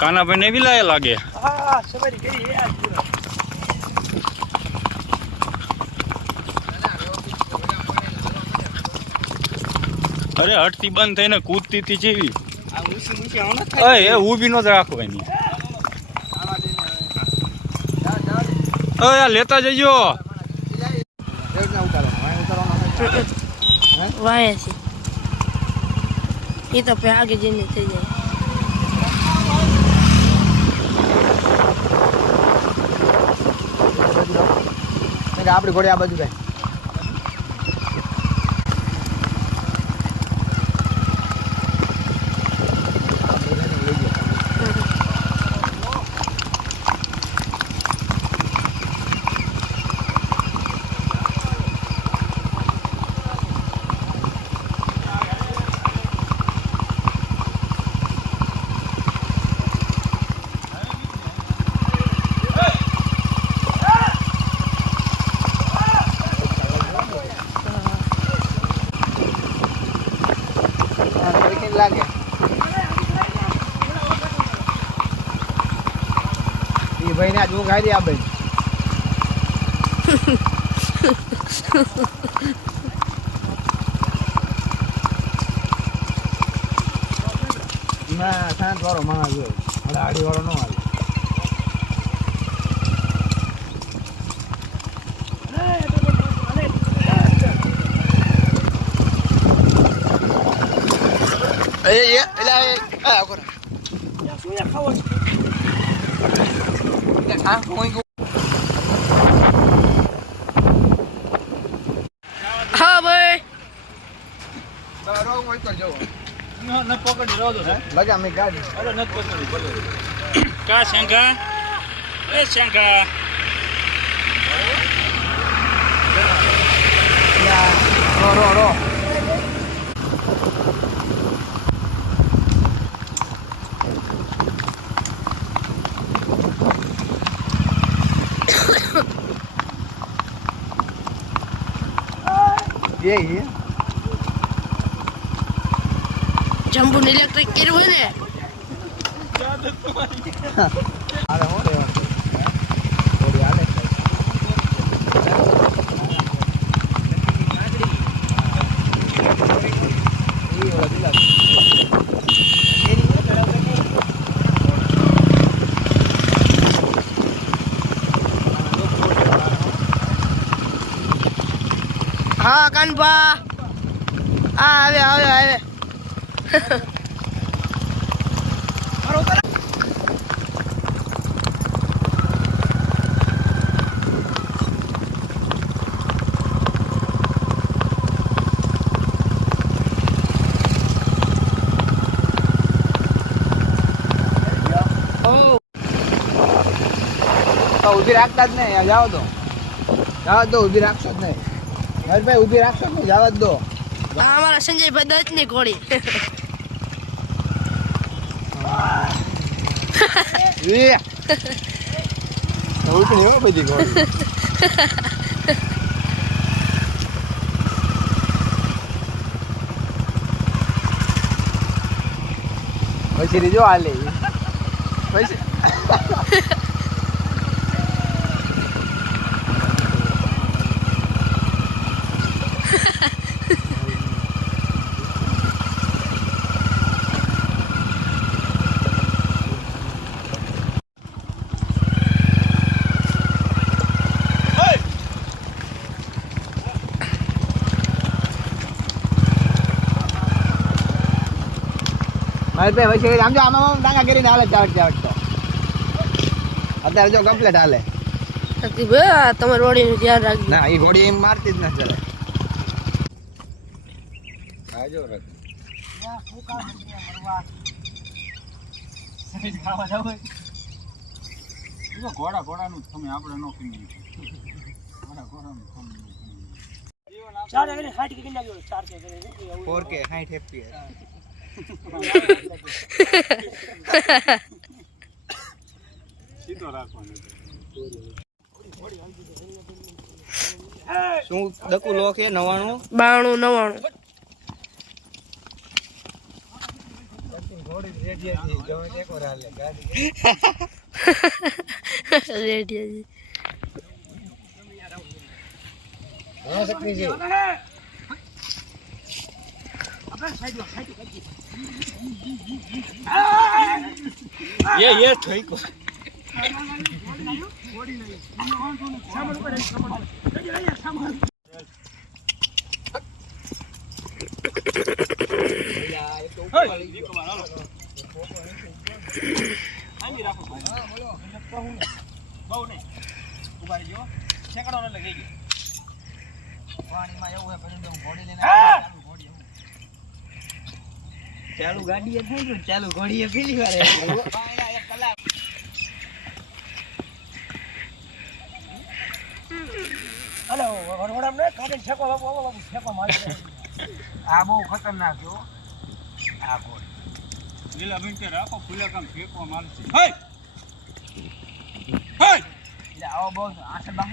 काना भाई ने भी लाया लागे। हाँ सवारी करी है आज पूरा। अरे हटती बंद थई ने कूदती थी जेवी। आ ऊंची ऊंची आना था। ए ऊभी नो રાખો એની। यार लेता जइयो। रेडना उतारो वाय उतारो वाय से ये तो पे आगे जने થઈ જાય। આપડી ઘોડી આ બાજુ જાય। लागे ये भाई ने आज वो खाई दिया भाई ना शांत वारो मां जो आड़ी वारो नो आवे ये आ कोरा या सुया खाओ हां कोई को हां भाई तारो कोई कर जाओ न पकड़ी रहो तो लगा मैं गाड़ी अरे न पकड़ी बोलो का शंका ए शंका या रो ये जंबू इलेक्ट्रिक केर હોય ને अरे हो रे थोड़ी आले ये वाला दिला हाँ कानबा आवे आवे आवे उभी રાખતા જ નહીં જાવ દો ઉભી રાખશો જ નહીં હરભાઈ ઉભી રાખશો જ નહીં જવા દો અમારા સંજયભાઈ દત્તની ઘોડી ઉતરી હો બધી ઘોડી. પછી જો હાલે પછી મારે તો પછી આમ જો આમાં ડાંગા કરીને હાલે ચાવટ તો અત્યારે જો કમ્પ્લીટ હાલે. તમારી બોડીનું ધ્યાન રાખજો. ના એ ઘોડી એમ મારતી જ ના ચાલે. આજો રખ ઘોડા ઘોડાનું તમે આપણે નો કરી ઘોડા ઘોડાનું 4K 60 FPS. સીધો રાખવાનો. શું દકુ લો કે 99 92 ઘોડી રેડી હતી જો એક વાર હાલે ગાડી રેડિયા હા સકની છે. ये ठीक ચાલુ ગાડી થઈ ગયું ચાલુ ઘોડી પેલી વાર આ બહુ ખતરનાક જો આ ઘોડી લીલા બેન કે રાખો ખુલ્લા કામ ફેંકવા મારશે. હે હે એટલે આવો બહુ આસન બામ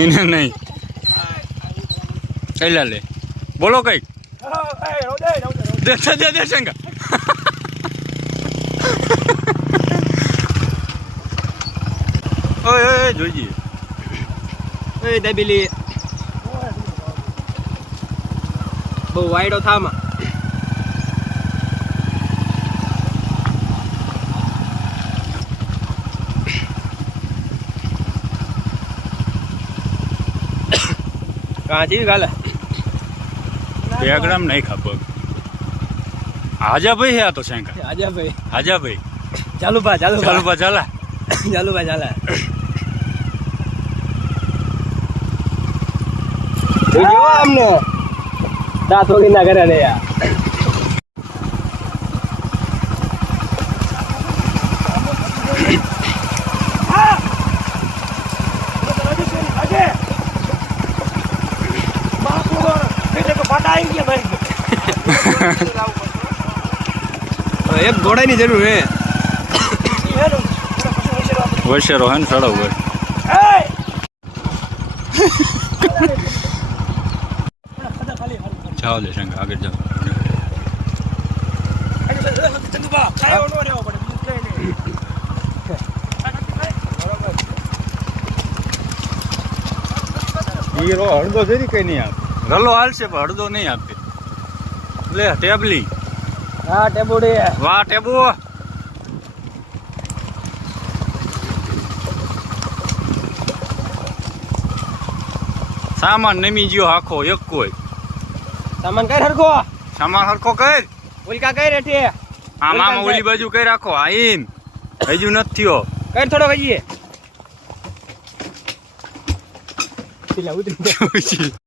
એને નહીં એલા લે બોલો કઈ દે સંગા ઓય ઓય જોઈએ ઓય દબીલી બહુ વાયડો થામાં કાંચી ગાલે બેગ્રામ નહીં ખાપો હાજા ભાઈ હે આ તો શંકા આજા ભાઈ હાજા ભાઈ ચાલુ બા ચાલો બા ચાલા ચાલુ બા ચાલે જો અમને દાંત વગી ના કરે ને યાર એક ઘોડાની જરૂર હે વૈશેરો હે ને સડો હોય જાઓ લે શંકા આગળ જાઓ હીરો હળદો જરી કઈ નહીં આપે રલો હાલશે પણ હળદો નહીં આપે લે ટેબલી હા ટેબુડી વાહ ટેબુ સામાન નમી ગયો આખો એક કોઈ સામાન કઈ હરખો સામાન હરખો કર ઉલકા કઈ રેઠી આમ આમ ઓલી બાજુ કઈ રાખો આઈમ હજુ નથી થયો કઈ થોડો કહીએ પેલા ઉતરી